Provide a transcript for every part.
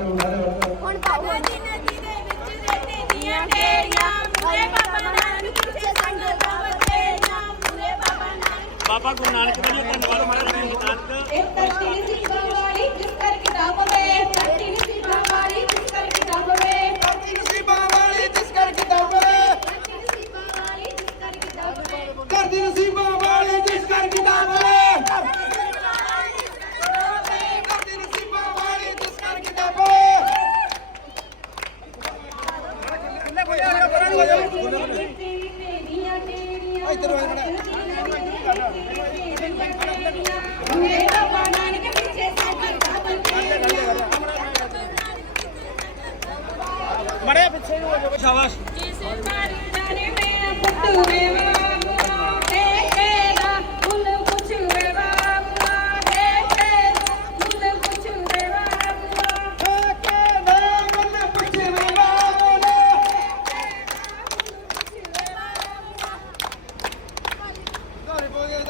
ਹੁਣ ਬਾਬਾ ਦੀ ਨਦੀ ਦੇ ਵਿੱਚ ਰਹਿੰਦੇ ਦੀਆਂ ਡੇਰੀਆਂ ਮੂਰੇ ਬਾਬਾ ਨਾਨਕ ਤੇ ਸੰਗਤਾਂ ਬਥੇਰੀਆਂ ਮੂਰੇ ਬਾਬਾ ਨਾਨਕ ਬਾਬਾ ਗੁਰੂ ਨਾਨਕ ਦੇਵ ਜੀ ਧੰਨਵਾਦ ਮਹਾਰਾਜ ਜੀ ਨਾਨਕ ਇੱਕ ਤਰਤੀ ਸੀ ਤੇਰੀਆਂ ਇੱਧਰ ਆ ਮੇਰਾ ਪਿੱਛੇ ਸਾਡੀ ਕਾਬਲ ਨੂੰ ਹੋ ਜਾਓ ਸ਼ਾਬਾਸ਼। ਜਿਸ ਮਾਰੀ ਜਾਣੇ, ਮੈਂ ਪੁੱਤੂ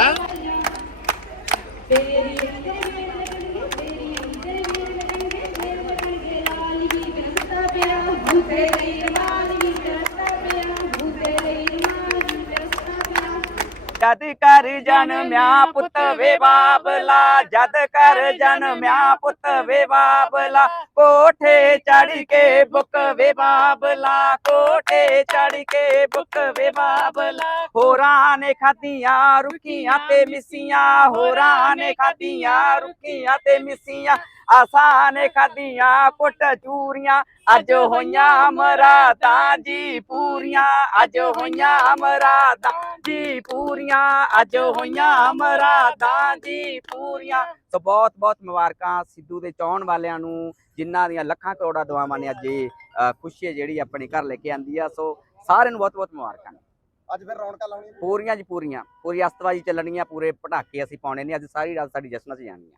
ਰੇਂਜ ਹਾਂ ਜਦ ਕਰ ਜਨਮਿਆ ਪੁੱਤ ਵੇ ਬਾਬਲਾ ਜਦ ਕਰ ਜਨਮਿਆ ਪੁੱਤ ਵੇ ਬਾਬਲਾ। ਕੋਠੇ ਚੜ ਕੇ ਬੁੱਕ ਵੇ ਬਾਬਲਾ। ਕੋਠੇ ਚੜ ਕੇ ਬੁੱਕ ਵੇ ਬਾਬਲਾ। ਹੋਰਾਂ ਨੇ ਖਾਧੀਆਂ ਰੁੱਖੀਆਂ ਤੇ ਮਿੱਸੀਆਂ। ਹੋਰਾਂ ਨੇ ਖਾਧੀਆਂ ਰੁੱਖੀਆਂ ਤੇ ਮਿੱਸੀਆਂ। ਆਸਾਂ ਨੇ ਖਾਧੀਆਂ ਕੁੱਟ ਚੂਰੀਆਂ ਅੱਜ ਹੋਈਆਂ ਮਰਾਦਾਂ ਜੀ ਪੂਰੀਆਂ ਅੱਜ ਹੋਈਆਂ ਮਰਾਦਾਂ ਜੀ ਪੂਰੀਆਂ ਅੱਜ ਹੋਈਆਂ ਮਰਾਦਾਂ ਜੀ ਪੂਰੀਆਂ। ਸੋ ਬਹੁਤ ਬਹੁਤ ਮੁਬਾਰਕਾਂ ਸਿੱਧੂ ਦੇ ਚਾਹਣ ਵਾਲਿਆਂ ਨੂੰ ਜਿਨ੍ਹਾਂ ਦੀਆਂ ਲੱਖਾਂ ਕਰੋੜਾਂ ਦੁਆਵਾਂ ਨੇ ਅੱਜ ਇਹ ਖੁਸ਼ੀ ਹੈ ਜਿਹੜੀ ਆਪਣੇ ਘਰ ਲੈ ਕੇ ਆਂਦੀ ਆ। ਸੋ ਸਾਰਿਆਂ ਨੂੰ ਬਹੁਤ ਬਹੁਤ ਮੁਬਾਰਕਾਂ। ਅੱਜ ਫਿਰ ਰੌਣਕਾਂ ਲਾਉਣੀ ਪੂਰੀਆਂ ਜੀ ਪੂਰੀਆਂ ਪੂਰੀ ਅਸਤਵਾਜੀ ਚੱਲਣੀਆਂ ਪੂਰੇ ਪਟਾਕੇ ਅਸੀਂ ਪਾਉਣੇ ਨੇ ਅੱਜ ਸਾਰੀ ਰਾਤ ਸਾਡੀ ਜਸ਼ਨਾਂ 'ਚ ਜਾਣੀ ਆ।